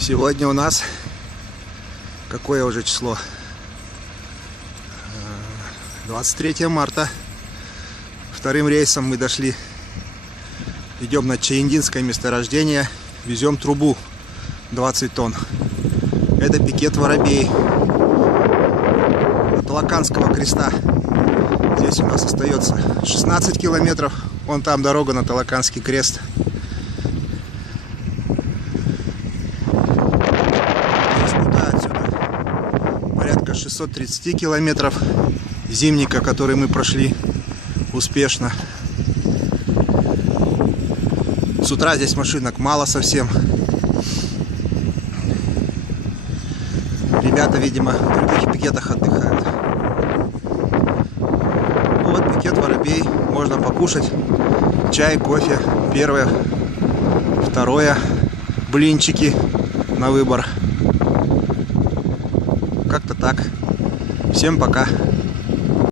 Сегодня у нас какое уже число? 23 марта. Вторым рейсом мы дошли. Идем на Чаиндинское месторождение. Везем трубу 20 тонн. Это пикет Воробей от Лаканского креста. Здесь у нас остается 16 километров. Вон там дорога на Талаканский крест. Здесь пута отсюда порядка 630 километров зимника, который мы прошли успешно. С утра здесь машинок мало совсем. Ребята, видимо, в других пикетах отдыхают. Вот пикет Воробей. Можно покушать. Чай, кофе. Первое. Второе. Блинчики на выбор. Как-то так. Всем пока.